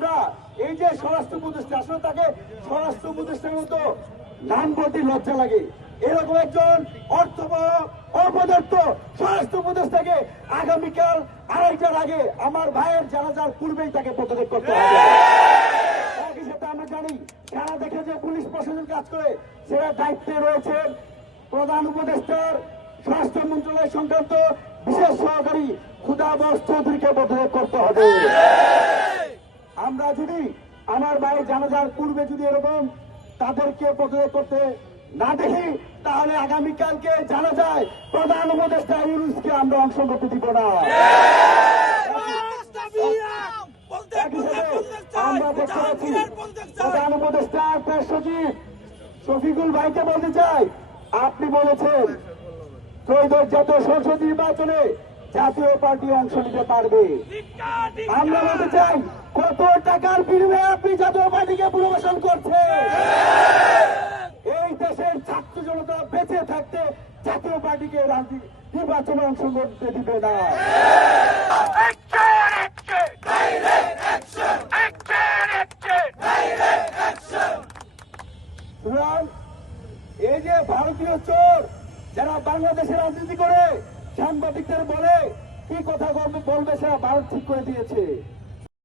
আমরা এই যে স্বরাষ্ট্র উপদেষ্টা, আসলে তাকে স্বরাষ্ট্র উপদেষ্টার মতো নাম বলতে লজ্জা লাগে। এরকম একজন অর্থবহ অপদার্থ স্বরাষ্ট্র উপদেষ্টাকে আগামীকাল 2:30টার আগে আমার ভাইয়ের জানাজার পূর্বেই তাকে পদত্যাগ করতে হবে। একই সাথে আমরা জানি যারা দেখে যে পুলিশ প্রশাসন কাজ করে সেটা দায়িত্বে রয়েছেন প্রধান উপদেষ্টার স্বরাষ্ট্র মন্ত্রণালয় সংক্রান্ত বিশেষ সহকারী খুদাবস চৌধুরীকে পদত্যাগ করতে হবে। আমরা যদি আমার ভাইয়ের জানাজার পূর্বে যদি এরকম তাদেরকে পদত্যাগ করতে না দেখি, তাহলে আগামীকালকে জানা যায় প্রধান উপদেষ্টা ইউনূসকে আমরা অংশ করতে দিব না। আমরা দেখতে পাচ্ছি প্রধান উপদেষ্টা প্রেস সচিব শফিকুল ভাইকে বলতে চাই, আপনি বলেছেন ত্রয়োদশ জাতীয় সংসদ নির্বাচনে জাতীয় পার্টি অংশ নিতে পারবে। আমরা বলতে চাই কত টাকার বিনিময়ে আপনি জাতীয় পার্টিকে পুনর্বাসন করছেন? এই দেশের ছাত্র জনতা বেঁচে থাকতে জাতীয় পার্টিকে নির্বাচনে অংশ করতে দিবে না। এই যে ভারতীয় চোর যারা বাংলাদেশে রাজনীতি করে সাংবাদিকদের বলে কি কথা বলবে সেটা ভারত ঠিক করে দিয়েছে।